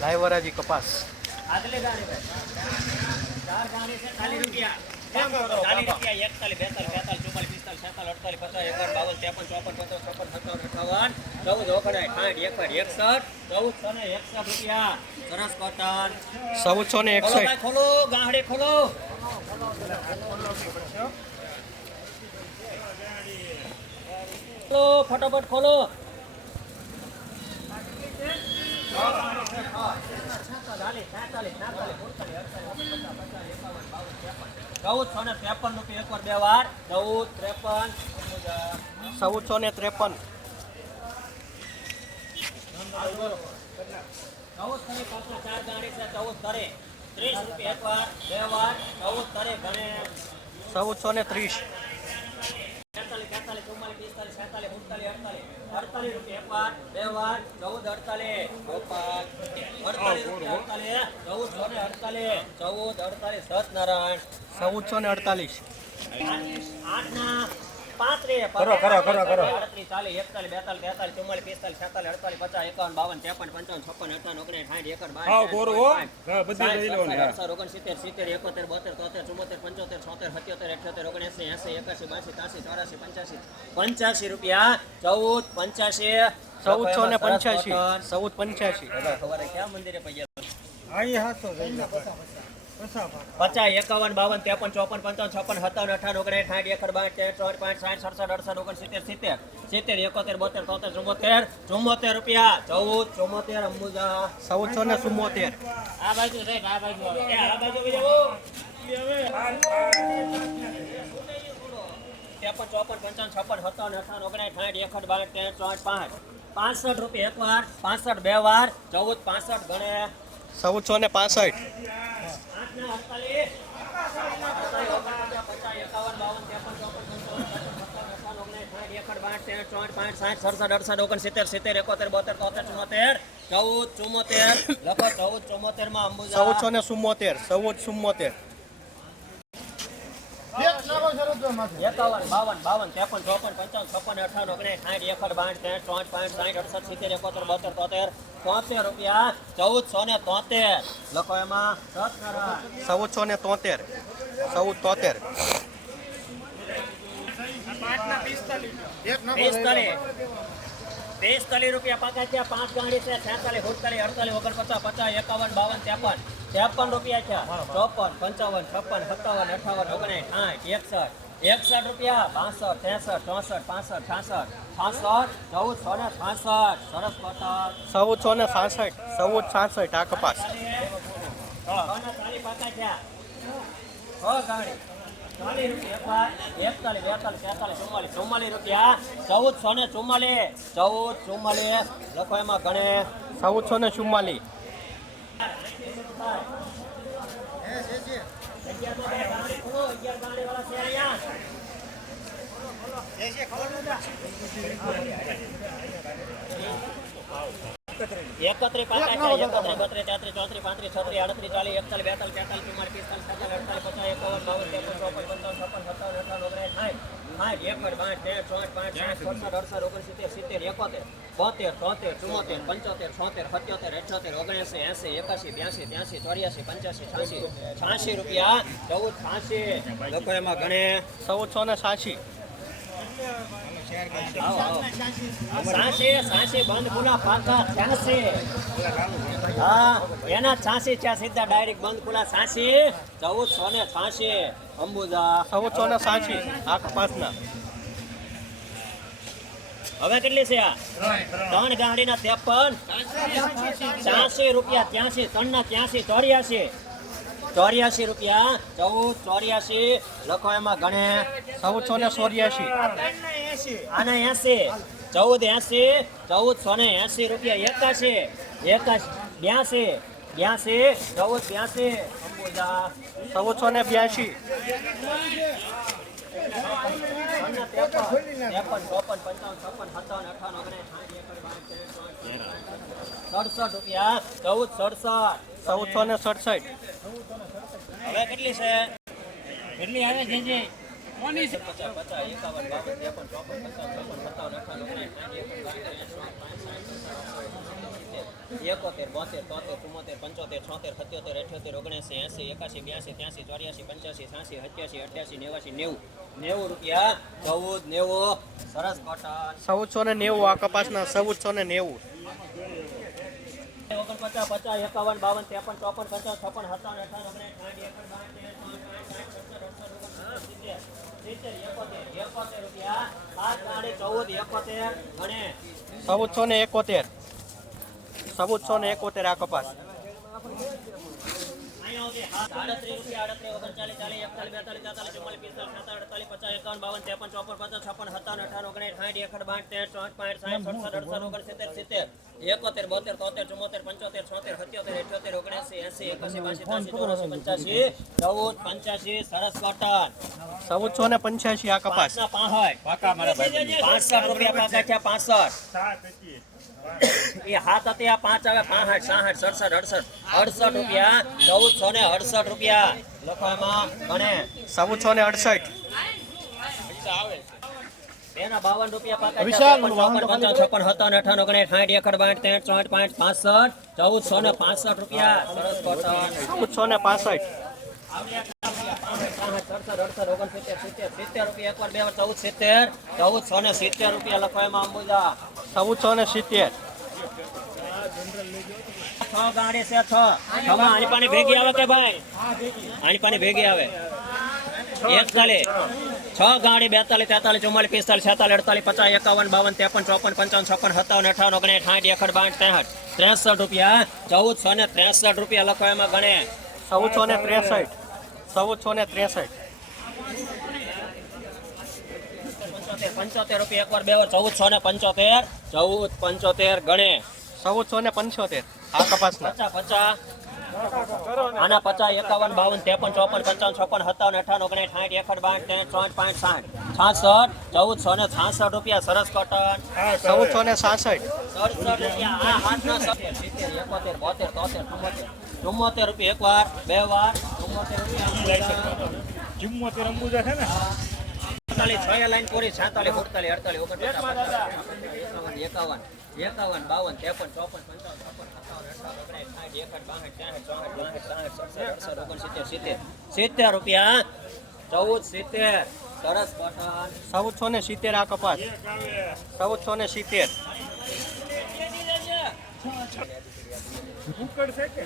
લાયવરાજી કપાસ. ચૌદસો ને ખોલો એકસઠ. ખોલો ગાંહડી ખોલો. ખોલો ફટાફટ ખોલો. ચૌદસો ને ત્રેપન રૂપિયા એકવાર બે વાર. ત્રેપન. ચૌદસો ત્રેપન. ચૌદ તરે ગાડી છે, ચૌદ તરે ત્રીસ રૂપિયા એક વાર. બે ચૌદ તરે ગણે. ચૌદસો ને ત્રીસ તેતાલીસ તેતાલીસ ચુમ્માલીસ પિસ્તાલીસ છેતાલીસ ઉડતાલીસ અડતાલીસ રૂપિયા એક વાર બે વાર ચૌદ અડતાલીસ. અડતાલીસ રૂપિયા અડતાલીસ ચૌદ સો ને અડતાલીસ. ચૌદ અડતાલીસ સત્યનારાયણ ચૌદસો ને અડતાલીસ. આઠ ના કરો, કરો, કરો, કરો. અડત્રીસ ચાલીસ એકતાલીસ બેતાલીસ તેતાલીસ ચુમ્માલીસ પિસ્તાલીસ છેતાલીસ અડતાલીસ પચાસ એકાવન બાવન ત્રેપન પંચાવન છપ્પન અઠાવન ઓગણીસ સાઠ એકર બાર ઓગણસિત્તેર સિત્તેર એકોતેર બોતેર તોતેર ચુમ્મોતેર પંચોતેર છોતેર સત્યોતેર અઠ્યોતેર ઓગણએસી એસી એકાસી બાસી ત્રાસી ચોરાસી પંચ્યાસી પંચ્યાસી રૂપિયા ચૌદ પંચ્યાસી ચૌદસો ને પંચ્યાસી ચૌદ પંચ્યાસી. ખબર ક્યાં મંદિરે પૈયા? અહીં. પચાસ, એકાવન, બાવન, ત્રેપન, ચોપન, પંચાવન, છપ્પન, સત્તાવન, અઠાવન ઓગણીસ સાઠ એકર તેર, ચોર, પાંચ, સાઠ, સડસઠ, અડસઠ ઓગણ સિત્તેર સિત્તેર, એકોતેર, બોતેર, તોતેર ચુમ્મોતેર ચુમ્મોતેર રૂપિયા, ચૌદ ચુમ્મોતેર અંબુજા, ચૌદસો ને ચુમ્મોતેર આ બાજુ છે, આ બાજુ. આ બાજુ. ત્રેપન, ચોપન, પંચાવન, છપ્પન, સત્તાવન, અઠાવન ઓગણીસ સાઠ એકસઠ બાર, તેર, ચોર, પાંચ. પાંસઠ રૂપિયા એક વાર પાંસઠ બે વાર, ચૌદ, પાંસઠ ગણે. ચૌદસો ને પાસઠ. ચૌદ, ચુમ્મોતેર, લખો ચૌદ, ચુમ્મોતેરમાં અંબુજા. ચૌદસો ને ચુમ્મોતેર ચૌદ ચુમ્મોતેર એકાવન, બાવન, બાવન, ત્રેપન, ચોપન, પંચાવન, છપ્પન, અઠાવન, ઓગણીસ, સાઠ, એકસઠ, બાસઠ, ત્રેસઠ, ચોસઠ, પાંઠ, સાઠ, અડસઠ, સિત્તેર, એકોતેર, બોતેર, તોતેર, તોતેર રૂપિયા ચૌદસો ને તોતેર. લખો એમાં. સત્યનારાયણ. ચૌદસો ને તોતેર. ચૌદ તોતેર. પિસ્તાલીસ પિસ્તાલીસ રૂપિયા પાકા છે પાંચ ગાડી છે છેતાલીસ સુડતાલીસ અડતાલીસ ઓગણપચાસ પચાસ એકાવન બાવન ત્રેપન. ત્રેપન રૂપિયા છે. ચોપન પંચાવન છપ્પન સત્તાવન અઠાવન ઓગણીસ સાઠ એકસઠ એકસઠ રૂપિયા બાસઠ ત્રેસઠ ચોસઠ પાસઠ છાસઠ છાસઠ ચૌદ સો ને છાસઠ. સરસ ચૌદ છો ને સાસઠ ચૌદ છાસઠ આ કપાસ. સોના ચાલી પાકા છે છ ગાડી ચાલીસ રૂપિયા એકતાલીસ બેતાલીસ તેતાલીસ ચુમ્માલીસ ચુમ્માલીસ રૂપિયા ચૌદ સો ને ચુમ્માલીસ. ચૌદ ચુમ્માલીસ. લખો એમાં ગણે ચૌદસો ને ચુમ્માલીસ અગિયારમાં બે ગાડી ખોલો, અગિયાર ગાડીવાળા છે અહીંયા. એકત્રીસ છે એકત્રીસ બત્રીસ, તેત્રીસ, ચોત્રીસ, પાંત્રીસ, છત્રીસ આડત્રીસ ચાલીસ, એકતાલીસ, બેતાલીસ તેતાલીસ ચુમ્માલીસ પિસ્તાલીસ છેતાલીસ અડતાલીસ, પચાસ, એકાવન, બાવન, ત્રેપન, ચોપન, પંચાવન, છપ્પન, સત્તાવન, અઠાવન ઓગણીસ સાઠ એકસઠ પાંચ તેર ચોસઠ પાંચ સડસઠ અડસઠ ઓગણસિત્તેર સિત્તેર એકોતેર બોતેર તોતેર ચુમ્મોતેર પંચોતેર છોતેર સત્યોતેર અઠ્યોતેર ઓગણસી એસી એકાસી બ્યાસી ત્યાસી ચોર્યાસી પંચ્યાસી છ્યાસી છ્યાસી રૂપિયા ચૌદ છ્યાસી લોકો એમાં ગણે. ચૌદસો ને છ્યાસી એના છાસી છે સીધા ડાયરેક્ટ બંધ ખુલ્લા છાસી ચૌદ સો ને છાસી અંબુજા ચૌદસો ને હવે કેટલી છે આ? ત્રણ ગાડીના ત્રેપન. છ્યાસી રૂપિયા ત્યાંસી ત્રણ ના ત્યાંસી, ચોર્યાસી. ચોર્યાસી રૂપિયા, ચૌદ, ચોર્યાસી, લખો એમાં ગણે, ચૌદસો ને ચોર્યાસી. આના એસી, ચૌદ એસી ચૌદ સો ને એસી રૂપિયા એકાસી એકાસી, બ્યાસી બ્યાસી, ચૌદ, બ્યાસી. ચૌદસો ને બ્યાસી. સડસઠ રૂપિયા, ચૌદ, સડસઠ, ચૌદસો ને સડસઠ. હવે કેટલી છે? કેટલી આવે છે જે કોની છે? એકોતેર બોતેર તોતેર ચુમ્મોતેર પંચોતેર છોતેર સત્યોતેર અઠ્યોતેર ઓગણસી એસી એકાસી બ્યાસી ત્યાસી ચોર્યાસી પંચ્યાસી છ્યાસી સત્યાસી અઠ્યાસી નેવાસી નેવું. નેવું રૂપિયા. ચૌદ નેવું. સરસ કોટન ચૌદસો ને નેવું આ કપાસના ચૌદસો ને નેવું. ઓગણપચાસ પચાસ, એકાવન, બાવન, ત્રેપન, ચોપન પચાસ છપ્પન, સત્તાવન અઠાવન ઓગણીસ, સાઠ એકસઠ રૂપિયા. ચૌદ, એકોતેર ને એકોતેર આ કપાસ. આડત્રીસ રૂપિયા આડત્રીસ ઓગણચાલીસ ચાલીસ એકતાલીસ બેતાલીસ તેતાલીસ ચુમ્માલીસ પિસ્તાલીસ સત્તાવીસ અડતાલીસ પચાસ એકાવન બાવન ત્રેપન ચોપન પચાસ છપ્પન સત્તાવન અઠાવન ઓગણીસ સાઠ એકસઠ બાસઠ ત્રેસઠ ચોસઠ પાંઠ સાઠ સડસઠ અડસઠ ઓગણસિત્તેર સિત્તેર એકોતેર બોતેર તોતેર ચુમ્મોતેર પંચોતેર છોતેર સત્યોતેર અઠ્યોતેર ઓગણએંસી એંસી એકાસી બાસી ત્યાસી ચોરાસી પંચ્યાસી ચૌદ પંચ્યાસી સરસ કોટન ચૌદસો ને પંચ્યાસી આ કપાસ. પાંસઠ પાકા મારા ભાઈ પાંસઠ રૂપિયા પાકા પાંસઠ. હતી એ હાથ હતી આ પાંચ આવે પાંસઠ સાસઠ સડસઠ અડસઠ. અડસઠ રૂપિયા ચૌદસો ને અડસઠ રૂપિયા લખવામાં ગણે. ચૌદસો ને અડસઠ. એના બાવન રૂપિયા પાકા છે. ચોપન, પંચાવન, છપ્પન સત્તાવન અઠાવન ઓગણીસ સાઠ એકડ બાઠ ત્રેસઠ ચોસઠ પાંચ પાસઠ ચૌદસો ને પાસઠ રૂપિયા. સરસ કોટન ચૌદસો ને પાસઠ. સિત્તેર રૂપિયા એકવાર બે ચૌદ સિત્તેર ચૌદસો ને સિત્તેર રૂપિયા લખો એમાં અંબુજા ચૌદસો ને સિત્તેર છ ગાડી છે છ આની પાણી ભેગી આવે કે ભાઈ આની ભેગી આવે એકતાલીસ છ ગાડી બેતાલીસ તેતાલીસ ચુમ્માલીસ પિસ્તાલીસ છેતાલીસ અડતાલીસ પચાસ એકાવન બાવન ત્રેપન ચોપન પંચાવન છપ્પન સત્તાવન અઠાવન ઓગણીસ સાઠ એકડ બાઠ ત્રેસઠ ત્રેસઠ રૂપિયા ચૌદસો ને ત્રેસઠ રૂપિયા લખો એમાં ગણે ચૌદસો ને ત્રેસઠ ચૌદસો ને ત્રેસઠ પંચોતેર રૂપિયા એકવાર બે વાર ચૌદસો ને પંચોતેર. ચૌદ પંચોતેર ગણે. ચૌદસો ને પંચોતેર. આ કપાસના. પચાસ પચાસ. આના પચાસ એકાવન બાવન ત્રેપન ચોપન પંચાવન છપ્પન સત્તાવન અઠાવન ઓગણીસ સાઠ એકડ બાઠ ત્રણ ત્રણ પાંચ સાઠ. છાસઠ ચૌદસો ને છાસઠ રૂપિયા સરસ કોટન ચૌદસો ને સાસઠ એકોતેર બોતેર તોતેર ચુમ્મોતેર રૂપિયા એક વાર બે વાર. ચુમ્મોતેર રૂપિયા. ચુમ્મોતેર અંબુજા છે ને? અડતાલીસ છ લાઈન પૂરી સાતાલીસ અડતાલીસ અડતાલીસ ઓગણપચાસ એકાવન એકાવન એકાવન બાવન ત્રેપન ચોપન પંચાવન છપ્પન સિત્તેર. સિત્તેર રૂપિયા. ચૌદ સિત્તેર. સરસ કોટન ચૌદસો ને સિત્તેર આ કપાસ. ચૌદસો ને સિત્તેર. છે કે?